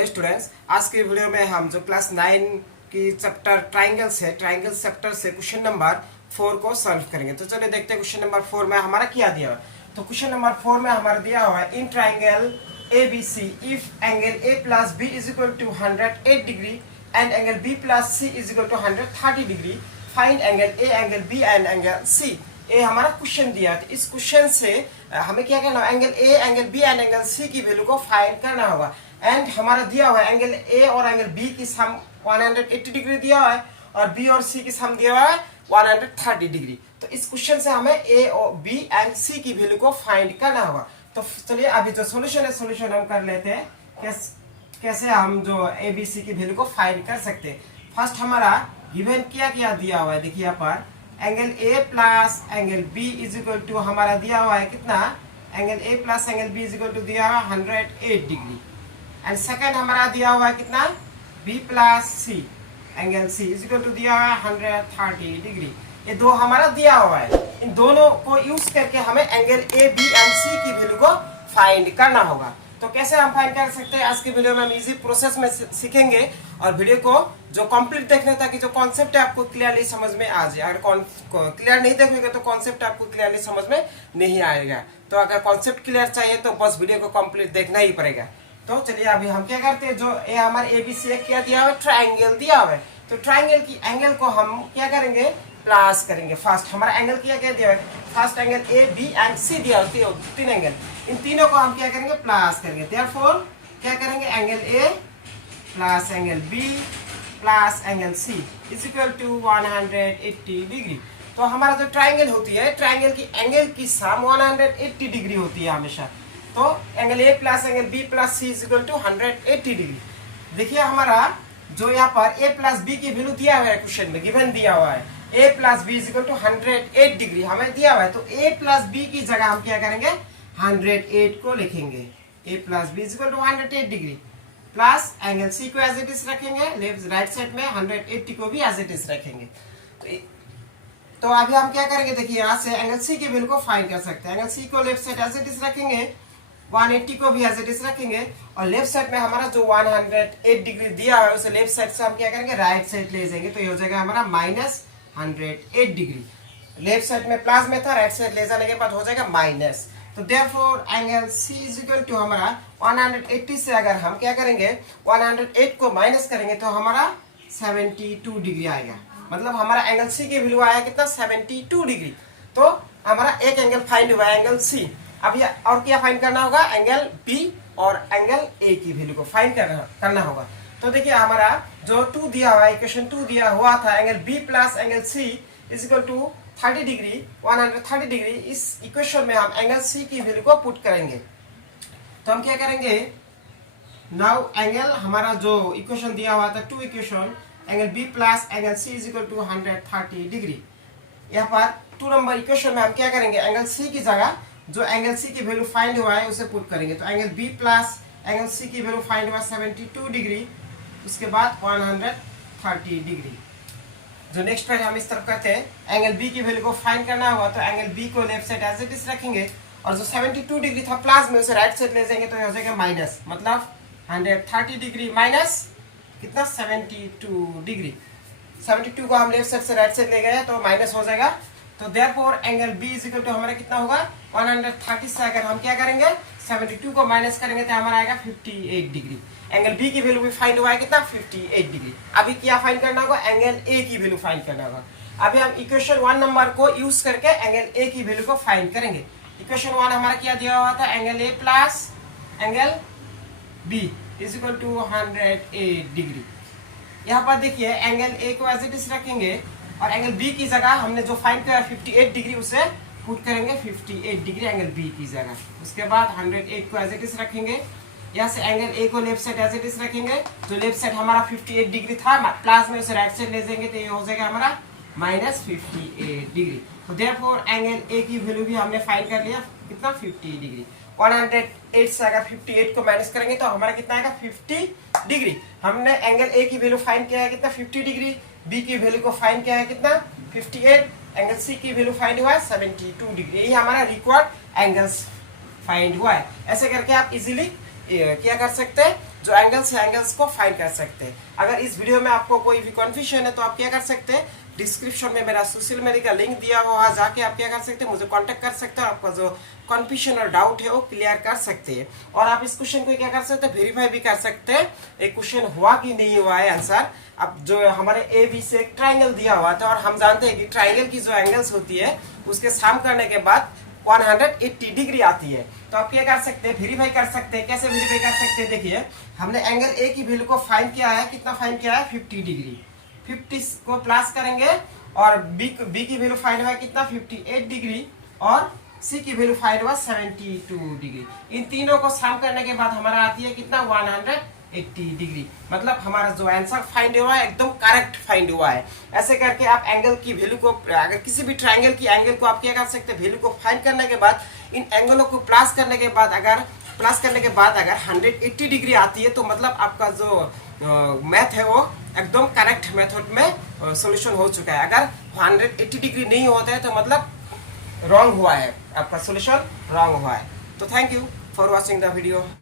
Hello students, आज के video में हम जो क्लास 9 की चैप्टर ट्राइंगल्स है, ट्राइंगल चैप्टर से क्वेश्चन नंबर 4 को सॉल्व करेंगे। तो चलिए देखते हैं क्वेश्चन नंबर 4 में हमारा क्या दिया हुआ है। तो क्वेश्चन नंबर 4 में हमारा दिया हुआ है in triangle ABC if angle A plus B is equal to 108 degree and angle B plus C is equal to 130 degree, find angle A, angle B and angle C। ये हमारा question दिया है। तो इस क्वेश्चन से हमें क्या करना है, angle A, angle B and angle C की वैल्यू को फाइंड करना होगा। एंड हमारा दिया हुआ है एंगल A और एंगल B की सम 180 डिग्री दिया हुआ है और B और C की सम दिया हुआ है 130 डिग्री। तो इस क्वेश्चन से हमें A और B एंड C की वैल्यू को फाइंड करना होगा। तो चलिए अभी जो सॉल्यूशन है, सॉल्यूशन हम कर लेते हैं कैसे हम जो A B C की वैल्यू को फाइंड कर सकते हैं। फर्स्ट हमारा गिवन क्या दिया हुआ है, देखिए यहाँ पर angle A plus angle B is equal to हमारा दिया हुआ है कितना, angle A plus angle B is equal to दिया हुआ है 108 डिग्री। एंड सेकंड हमारा दिया हुआ है कितना, B plus C angle C is equal to दिया हुआ है 130 डिग्री। ये दो हमारा दिया हुआ है। इन दोनों को यूज करके हमें angle A, B and C की वैल्यू को फाइंड करना होगा। तो कैसे हम फाइंड कर सकते हैं, आज की वीडियो में हम इजी प्रोसेस में सीखेंगे और वीडियो को जो कंप्लीट देखने ताकि जो कॉन्सेप्ट है आपको क्लियरली समझ में आ जाए। अगर क्लियर नहीं देखोगे तो कॉन्सेप्ट आपको क्लियरली समझ में नहीं आएगा। तो अगर कॉन्सेप्ट क्लियर चाहिए तो बस वीडियो को कंप्लीट देखना ही पड़ेगा। तो चलिए अभी हम क्या करते हैं, जो ये हमारे ABC क्या दिया हुआ है, ट्राइंगल दिया हुआ है। तो ट्राइंगल की एंगल को हम क्या करेंगे, प्लस करेंगे। फर्स्ट हमारा एंगल क्या दिया है, first angle A, B and C दिया होती है, तीन एंगल, इन तीनों को हम क्या करेंगे, प्लस करेंगे। देयरफॉर क्या करेंगे, angle A plus angle B plus angle C is equal to 180 degree. तो हमारा जो ट्राइंगल होती है, ट्राइंगल की एंगल की सम 180 डिग्री होती है हमेशा। तो angle A plus angle B plus C is equal to 180 degree. देखिए हमारा जो यहाँ पर A प्लस B की वैल्यू दिया हुआ है, क्वेश्चन में गिवन दिया हुआ है A plus B is equal to 108 degree हमें दिया हुआ है। तो A प्लस B की जगह हम क्या करेंगे, 108 को लिखेंगे। A plus B is equal to 108 degree plus angle C को एज इट इज रखेंगे, लेफ्ट राइट साइड में 180 को भी एज इट इज रखेंगे। तो अभी हम क्या करेंगे, देखिए यहाँ से एंगल C की वैल्यू को फाइंड कर सकते हैं। एंगल C को left side as it is रखेंगे, 180 को भी एज इट इज रखेंगे और लेफ्ट साइड में हमारा जो 108 डिग्री दिया है उसे लेफ्ट साइड से हम क्या करेंगे, राइट साइड ले जाएंगे। तो ये हो जाएगा हमारा माइनस 108 डिग्री। लेफ्ट साइड में प्लस में था, राइट साइड ले जाने के बाद हो जाएगा माइनस। तो therefore angle C is equal to हमारा 180 से अगर हम क्या करेंगे, 108 को माइनस करेंगे तो हमारा 72 डिग्री आएगा। मतलब हमारा एंगल C की वैल्यू आया कितना, 72 डिग्री। तो हमारा एक एंगल फाइंड हुआ है, एंगल C। अब और क्या फाइंड करना होगा, एंगल B और एंगल A की वैल्यू को फाइंड करना होगा। तो देखिए हमारा जो 2 दिया हुआ है, इक्वेशन 2 दिया हुआ था, angle B plus angle C is equal to 30 degree 130 degree. इस इक्वेशन में हम एंगल C की वैल्यू को पुट करेंगे। तो हम क्या करेंगे, नाउ एंगल हमारा जो इक्वेशन दिया हुआ था, 2 equation, angle B plus angle C is equal to 130 degree. यहाँ पर 2 नंबर इक्वेशन में हम क्या करेंगे, एंगल C की जगह जो एंगल C की वैल्यू फाइंड हुआ है उसे पुट करेंगे। तो angle B plus angle C की वैल्यू फाइंड हुआ 72 डिग्री, उसके बाद 130 डिग्री। जो नेक्स्ट पॉइंट हम इस तरफ करते हैं, एंगल B की वैल्यू को फाइंड करना हुआ तो एंगल B को left side as it is रखेंगे और जो 72 डिग्री था प्लस में उसे राइट साइड ले जाएंगे तो ये हो जाएगा माइनस। मतलब 130 डिग्री माइनस कितना, 72 डिग्री। 72 को हम लेफ्ट साइड से राइट साइड ले गए तो माइनस हो जाएगा। तो therefore angle B is equal to हमारा कितना होगा, 130 से अगर हम क्या करेंगे, 72 को माइनस करेंगे तो हमारा आएगा 58 डिग्री। एंगल B की वैल्यू भी फाइंड हुआ है कितना, 58 डिग्री। अभी क्या फाइंड करना होगा, एंगल A की वैल्यू फाइंड करना होगा। अभी हम इक्वेशन 1 नंबर को यूज करके एंगल A की वैल्यू को फाइंड करेंगे। इक्वेशन 1 हमारा क्या दिया हुआ था, angle A plus angle B is equal to 108 degree. यहाँ पर देखिए एंगल A को एज इट इज रखेंगे और एंगल B की जगह हमने जो फाइंड किया 58 डिग्री उसे पुट करेंगे 58 डिग्री एंगल B की जगह। उसके बाद 108 को एज इट इज रखेंगे। यहाँ से एंगल A को left side as it is रखेंगे। जो लेफ्ट साइड हमारा 58 डिग्री था, प्लस में उसे राइट साइड ले जाएंगे तो ये हो जाएगा हमारा माइनस 58 डिग्री। तो देयरफॉर एंगल A की वैल्यू भी हमने फाइंड कर लिया कितना, 50 डिग्री। 108 से अगर 58 को माइनस करेंगे तो हमारा कितना आएगा, 50 डिग्री। हमने एंगल A की वैल्यू फाइंड किया है कितना, 50 डिग्री। B की वैल्यू को फाइंड किया है कितना, 58। एंगल C की वैल्यू फाइंड हुआ है 72 डिग्री। यही हमारा रिक्वायर्ड एंगल्स फाइंड हुआ है। ऐसे करके आप इजीली क्या कर सकते हैं, जो एंगल्स है एंगल्स को फाइंड कर सकते हैं। अगर इस वीडियो में आपको कोई भी कंफ्यूजन है तो आप क्या कर सकते हैं, डिस्क्रिप्शन में मेरा सोशल मीडिया का लिंक दिया हुआ, वहाँ जाके आप क्या कर सकते हैं, मुझे कांटेक्ट कर सकते हैं, आपका जो कंफ्यूजन और डाउट है वो क्लियर कर सकते हैं। और आप इस क्वेश्चन को क्या कर सकते हैं, वेरीफाई भी कर सकते हैं एक क्वेश्चन हुआ कि नहीं हुआ है आंसर। अब जो हमारे ए बी से एक ट्राइंगल दिया हुआ था और हम जानते हैं कि ट्राइंगल की जो एंगल्स होती है उसके साम करने के बाद 180 डिग्री आती है। तो आप क्या कर सकते हैं, वेरीफाई कर सकते हैं। कैसे वेरीफाई कर सकते हैं, देखिए हमने एंगल ए की वैल्यू को फाइंड किया है, कितना फाइंड किया है, 50 डिग्री। 50 को प्लस करेंगे और बी की वैल्यू फाइंड हुआ कितना, 58 डिग्री, और सी की वैल्यू फाइंड हुआ 72 डिग्री। इन तीनों को सम करने के बाद हमारा आती है कितना, 180 डिग्री। मतलब हमारा जो आंसर फाइंड हुआ है एकदम करेक्ट फाइंड हुआ है। ऐसे करके आप एंगल की वैल्यू को, अगर किसी भी ट्रायंगल की एंगल को आप क्या कर सकते हैं, वैल्यू को फाइंड करने के बाद इन एंगलों को प्लस करने के बाद अगर 180 डिग्री आती है तो मतलब आपका जो मैथ है वो एकदम करेक्ट मेथड में सॉल्यूशन हो चुका है। अगर 180 डिग्री नहीं होता है तो मतलब रॉन्ग हुआ है, आपका सॉल्यूशन रॉन्ग हुआ है। तो thank you for watching the video.